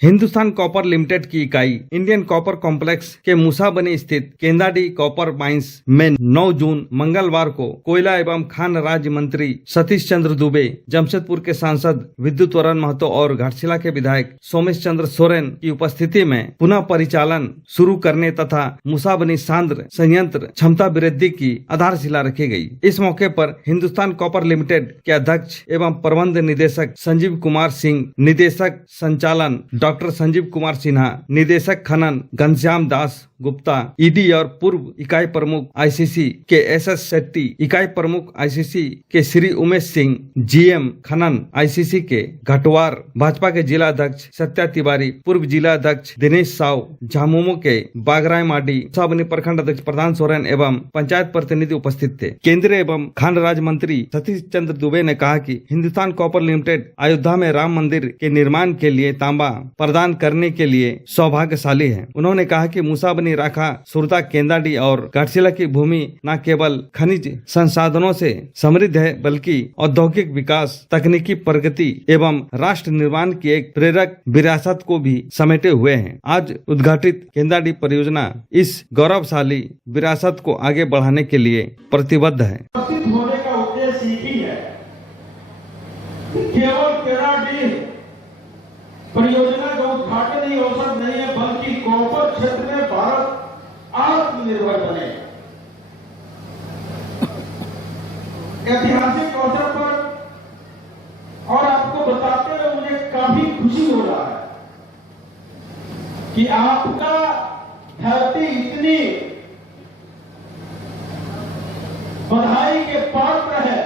Hindustan copper limited की इकाई Indian copper complex के मूसाबनी स्थित केंदाडी कॉपर माइंस में 9 जून मंगलवार को कोयला एवं खान राज्य मंत्री सतीश चंद्र दुबे, जमशेदपुर के सांसद विद्युत वरण महतो और घाटशिला के विधायक सोमेश चंद्र सोरेन की उपस्थिति में पुनः परिचालन शुरू करने तथा मूसाबनी सांद्र संयंत्र क्षमता वृद्धि की आधारशिला रखी गई। इस मौके पर हिंदुस्तान कॉपर लिमिटेड के अध्यक्ष एवं प्रबंध निदेशक संजीव कुमार सिंह, निदेशक संचालन डॉक्टर संजीव कुमार सिन्हा, निदेशक खनन घनश्याम दास गुप्ता, ईडी और पूर्व इकाई प्रमुख आईसीसी के एसएस शेट्टी, इकाई प्रमुख आईसीसी के श्री उमेश सिंह, जीएम खनन आईसीसी के घटवार, भाजपा के जिला अध्यक्ष सत्या तिवारी, पूर्व जिला अध्यक्ष दिनेश साव, झामुमो के बागराय माडी, मूसाबनी प्रखंड अध्यक्ष प्रधान सोरेन एवं पंचायत प्रतिनिधि उपस्थित थे। केंद्रीय एवं खान राज्य मंत्री सतीश चंद्र दुबे ने कहा कि हिंदुस्तान कॉपर लिमिटेड अयोध्या में राम मंदिर के निर्माण के लिए तांबा प्रदान करने के लिए सौभाग्यशाली है। उन्होंने कहा कि मूसाबनी राखा, सुरता, केंदाडी और घाटशिला की भूमि न केवल खनिज संसाधनों से समृद्ध है बल्कि औद्योगिक विकास, तकनीकी प्रगति एवं राष्ट्र निर्माण की एक प्रेरक विरासत को भी समेटे हुए हैं। आज उद्घाटित केंदाडी परियोजना इस गौरवशाली विरासत को आगे बढ़ाने के लिए प्रतिबद्ध है। होने का उद्देश्य यही है, केवल केंदाडी परियोजना का उद्घाटन ही अवसर नहीं है बल्कि कॉपर क्षेत्र में भारत आत्मनिर्भर बने। ऐतिहासिक अवसर पर और आपको बताते हुए मुझे काफी खुशी हो रहा है कि आपका धरती इतनी बधाई के पात्र है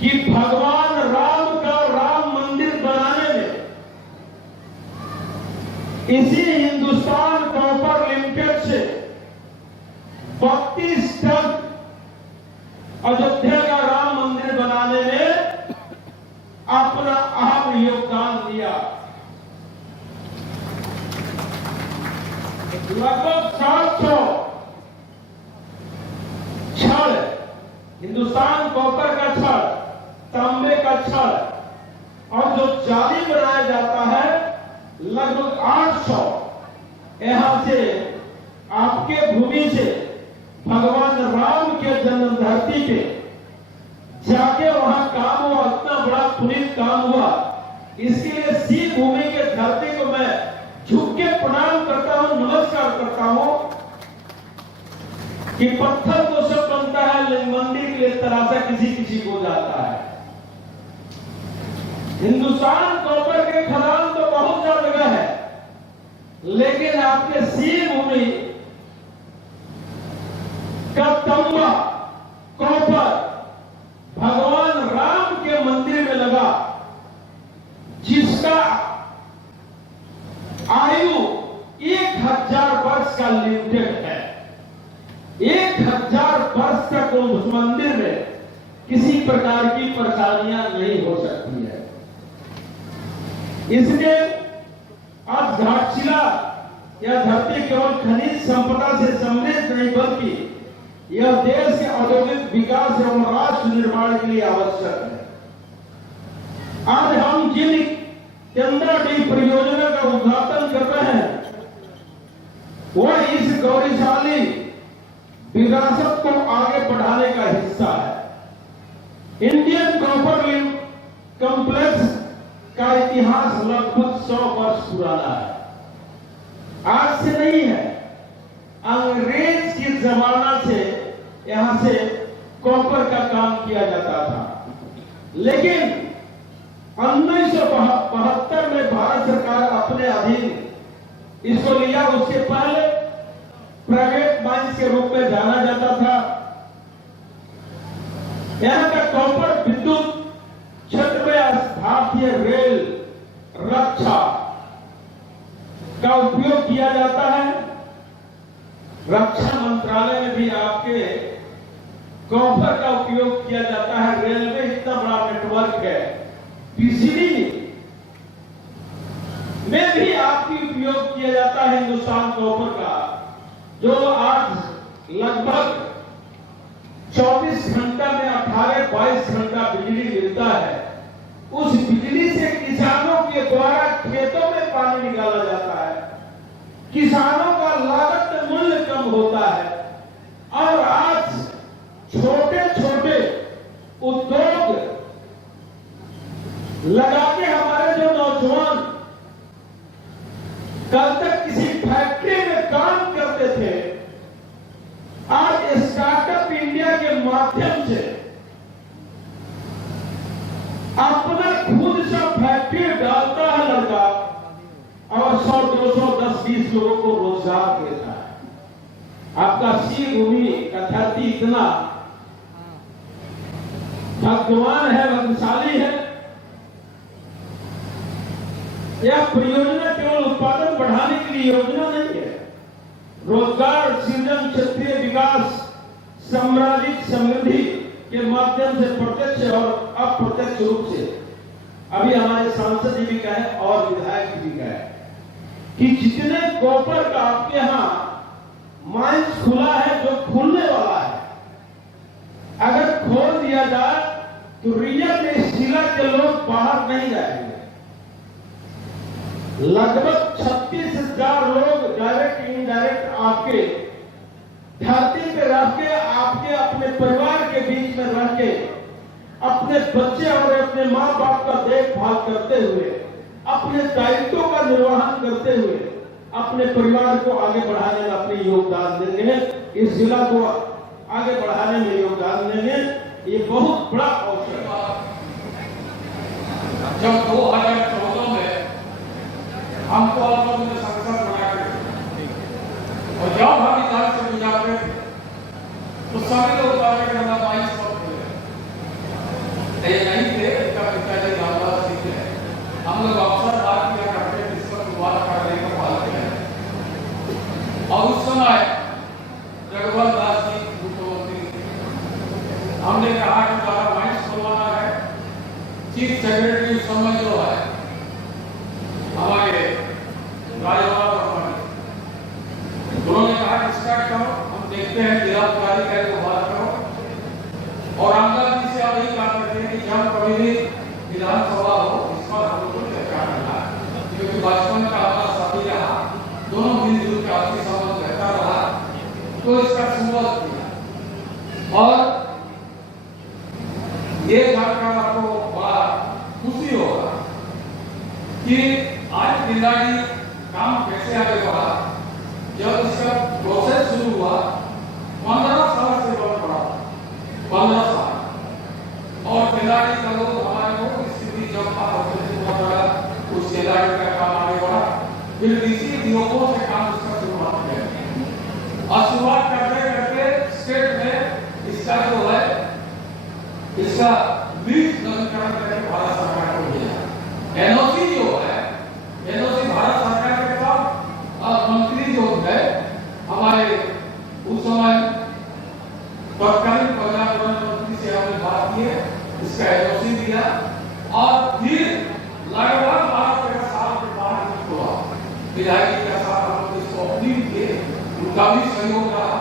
कि भगवान राम का राम मंदिर बनाने में इसी हिंदुस्तान कॉपर लिमिटेड से 32 टन अयोध्या का राम मंदिर बनाने में अपना अहम योगदान दिया। लगभग 700 छड़, हिंदुस्तान कॉपर का छड़, तांबे का छड़ और जो जाली बनाया जाता है लगभग 800 यहां से आपके भूमि से भगवान राम के जन्म धरती पे जाके वहां काम हुआ, इतना बड़ा पुनीत काम हुआ। इसके लिए सी भूमि के धरती को मैं झुक के प्रणाम करता हूं, नमस्कार करता हूं कि पत्थर तो सब बनता है लेकिन मंदिर के लिए तरासा किसी किसी को जाता है। हिंदुस्तान कॉपर के खदान तो बहुत जगह है लेकिन आपके सी भूमि का तांबा कॉपर भगवान राम के मंदिर में लगा, जिसका आयु 1000 वर्ष का लिमिटेड है। 1000 वर्ष तक उस मंदिर में किसी प्रकार की परेशानियां नहीं हो सकती है। इसलिए आज घाटशिला यह धरती केवल खनिज संपदा से समृद्ध नहीं बल्कि यह देश के औद्योगिक विकास एवं राष्ट्र निर्माण के लिए आवश्यक है। आज हम जिन केंदाडी परियोजना का उद्घाटन कर रहे हैं वह इस गौरवशाली विरासत को आगे बढ़ाने का हिस्सा है। इंडियन कॉपर कॉम्प्लेक्स का इतिहास लगभग 100 वर्ष पुराना है, आज से नहीं है। अंग्रेज के जमाना से यहां से कॉपर का काम किया जाता था, लेकिन 1972 में भारत सरकार अपने अधीन इसको लिया। उसके पहले प्राइवेट माइंस के रूप में जाना जाता था। यहां का कॉपर विद्युत क्षेत्र में भारतीय रेल रक्षा का उपयोग किया जाता है। रक्षा मंत्रालय में भी आपके कॉपर का उपयोग किया जाता है। रेलवे इतना बड़ा नेटवर्क है, पीसीडी में भी आपकी उपयोग किया जाता है हिंदुस्तान कॉपर का, जो आज लगभग 24 घंटा में 18-22 घंटा बिजली मिलता है। उस बिजली से किसानों के द्वारा खेतों में पानी निकाला जाता है, किसानों का लागत मूल्य कम होता है और आज छोटे छोटे उद्योग लगा के हमारे जो नौजवान कल तक किसी फैक्ट्री में काम करते थे, आज स्टार्टअप इंडिया के माध्यम से अपना खुद सा फैक्ट्री डालता है लड़का और 100, 200, 10, 20 लोगों को रोजगार देता है। आपका सी भूमि का धरती इतना भगवान है, भाग्यशाली है। यह परियोजना केवल उत्पादन बढ़ाने के लिए योजना नहीं है, रोजगार सृजन, क्षेत्रीय विकास, सामाजिक समृद्धि के माध्यम से प्रत्यक्ष और अप्रत्यक्ष रूप से अभी हमारे सांसद जी भी कहे और विधायक भी कहे कि जितने कॉपर का आपके यहाँ माइंस खुला है, जो खुलने वाला है, अगर खोल दिया जाए तो रियल एस्टेट के लोग बाहर नहीं जाएंगे। लगभग 36,000 लोग डायरेक्ट इनडायरेक्ट आपके धरती पे रह के, आपके अपने परिवार के बीच में रह के, अपने बच्चे और अपने माँ बाप का देखभाल करते हुए, अपने दायित्वों का निर्वहन करते हुए अपने परिवार को आगे बढ़ाने में अपने योगदान देंगे, इस जिला को आगे बढ़ाने में योगदान देंगे। ये बहुत बड़ा अवसर है। जब 2014 में हमको आप लोगों ने संसद बनाया और जब हम इधर से गुजारते थे तो सभी लोग बातें करना 22 वक्त हुए नहीं थे। इसका पिताजी रामदास जी थे। हम लोग अक्सर बात किया करते थे, इस पर बात करने का पालते हैं। और उस समय रघुवर दास जी मुख्यमंत्री, हमने कहा कि हमारा माइंस खुलवाना है। चीफ सेक्रेटरी उस समय जो है हमारे राजभवन, उन्होंने कहा स्टार्ट करो, हम देखते हैं जिला अधिकारी को बात करो। और रामदास जी से आप यही बात करते हैं कि जब कभी भी विधानसभा हो, इस पर हम लोगों को चर्चा करना है, क्योंकि बचपन का हमारा साथी रहा, दोनों मिलजुल के आपसी संबंध रहता रहा, तो इसका शुरुआत किया। और ये जानकर आपको बड़ा खुशी होगा कि आज दिल्ली काम कैसे आगे बढ़ा। जब इसका प्रोसेस शुरू हुआ 15 साल से बहुत बड़ा, 15 साल, और दिल्ली का लोग हमारे को स्थिति जब उस दिल्ली का काम आगे बढ़ा। फिर डीसी डीओपो से काम उसका शुरुआत किया और शुरुआत करते करते स्टेट में इसका जो है इसका लीज नवीनीकरण करके भारत सरकार को दिया। एनओसी जो है, एनओसी भारत सरकार के साथ मंत्री जो है हमारे उस समय तत्कालीन पर्यावरण मंत्री से हमने बात की, इसका एनओसी दिया और फिर लगभग 12-13 साल के बाद हुआ। विधायक के साथ हम लोग इसको अपील किए, उनका भी सहयोग रहा।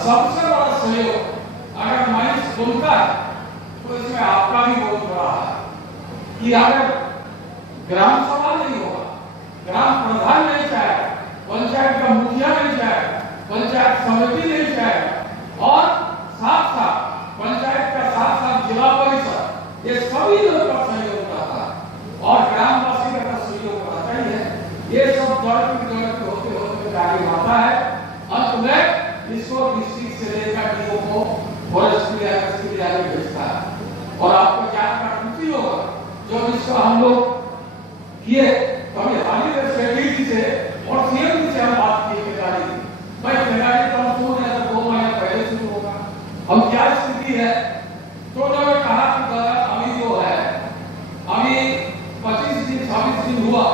सबसे बड़ा सहयोग अगर माइंस बोलता है तो इसमें आपका भी बहुत बड़ा है कि अगर ग्राम सभा नहीं होगा, ग्राम प्रधान नहीं चाहे, पंचायत का मुखिया नहीं चाहे, पंचायत समिति नहीं चाहे और साथ साथ पंचायत का साथ साथ जिला परिषद, ये सभी लोगों का सहयोग रहता है और ग्रामवासी का सहयोग रहता ही है। ये सब दौड़ होते होते आगे बढ़ता है। अंत में इसको डिस्ट्रिक्ट से लेकर डीओ को फॉरेस्ट्री आगे भेजता है। और आपको जानकर खुशी होगा जब इसको हम लोग किए, कभी हाल ही में सेक्रेटरी जी से और सीएम जी से हम बात किए खिलाड़ी, भाई खिलाड़ी तो हम सोच रहे थे 2 महीने पहले शुरू होगा, हम क्या स्थिति है। तो उन्होंने कहा कि अभी जो है अभी 25 दिन 26 दिन हुआ,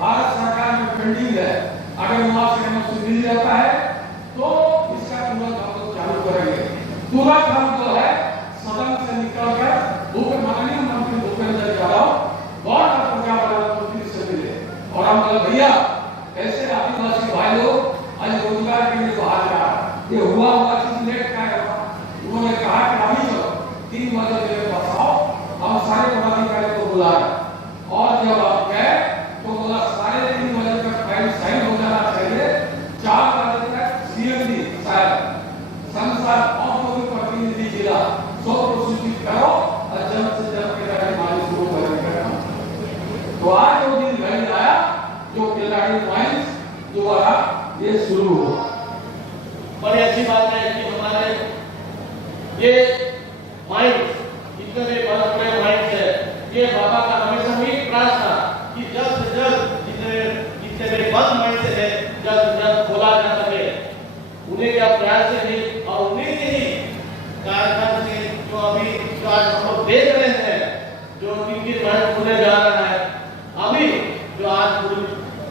भारत सरकार में पेंडिंग है, अगर वहां से हमें मिल जाता है तो इसका तुरंत हम लोग चालू करेंगे। तुरंत हम जो है सदन से निकलकर माननीय मंत्री भूपेंद्र यादव और पर्यावरण मंत्री से मिले और हम बोले भैया ऐसे आदिवासी भाई लोग आज रोजगार के लिए बाहर जा रहे, ये हुआ चीज लेट का है। उन्होंने कहा कि अभी 3 बजे मेरे पास आओ, हम सारे पदाधिकारी को खरीद आया जो केंद्रीय माइंस द्वारा ये शुरू हुआ। बड़ी अच्छी बात है कि हमारे ये माइंस जितने भी बड़े माइंस है, ये बाबा का हमेशा ही प्रयास था कि जल्द से जल्द जितने भी बंद माइंस है जल्द से जल्द खोला जा सके। उन्हीं के प्रयास से ही और उन्हीं के ही कार्यक्रम से जो अभी जो आज हम लोग देख रहे हैं, जो 3 माइंस खुले जा रहा है, अभी जो आज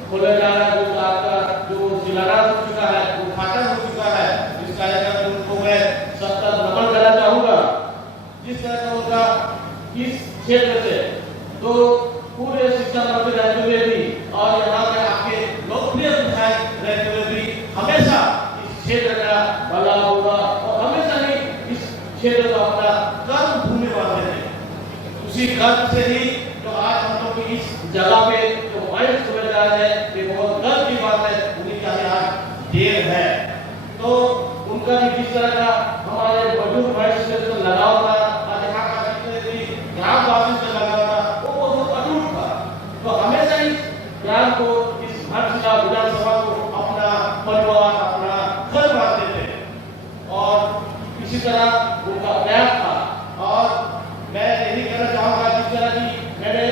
खोले जा रहा है, जो आपका जो शिलान्यास हो चुका है, उद्घाटन हो चुका है, इस कार्यक्रम को मैं सबका नमन करना चाहूंगा। जिस तरह का होगा इस क्षेत्र से तो पूरे शिक्षा मंत्री रहते हुए भी और यहाँ के आपके लोकप्रिय विधायक रहते हुए भी हमेशा इस क्षेत्र का भला होगा और हमेशा ही इस क्षेत्र को अपना कर्म भूमि मानते थे। उसी कर्म से ही जो आज हम लोग इस जगह पे जो माइंस खुले जा रहे हैं, ये बहुत गर्व की बात है। उन्हीं का ही आज देर है, तो उनका भी जिस तरह का हमारे मजदूर माइंस से जो लगाव था, आज यहाँ का जितने भी ग्रामवासी से लगाव था, वो बहुत अटूट था। तो हमेशा इस ग्राम को, इस घाटशिला विधानसभा को अपना परिवार, अपना घर मानते थे और इसी तरह उनका प्रयास था। और मैं यही कहना चाहूंगा, जिस तरह की मैंने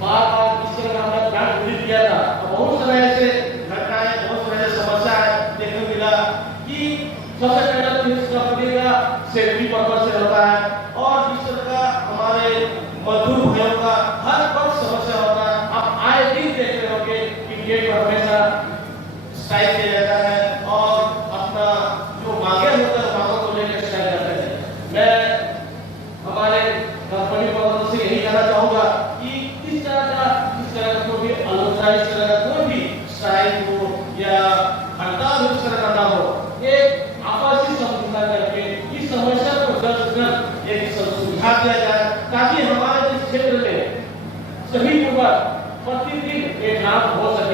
बार इस तरह का हमने प्लान विजिट किया था, तो बहुत सारे ऐसे घटनाएं, बहुत सारे समस्याएं देखने को मिला कि सबसे पहले तो इसका पड़ेगा सेफ्टी पर्पज से होता है और जिस तरह का हमारे मजदूर भाइयों का हर वक्त समस्या होता है। आप आए दिन देख रहे होंगे कि गेट पर हमेशा स्ट्राइक किया जाता है और अपना जो मांगे होता है मांगों को लेकर स्ट्राइक करते हैं। मैं हमारे कंपनी पर से यही कहना चाहूंगा कि इस तरह का कोई भी आलोचना, इस तरह का कोई भी स्ट्राइक हो या हड़ताल इस तरह का ना हो, एक आपसी समझौता करके इस समस्या को जल्द से जल्द एक सुलझा दिया जाए, ताकि हमारे इस क्षेत्र में सही पूर्वक प्रतिदिन एक काम हो सके।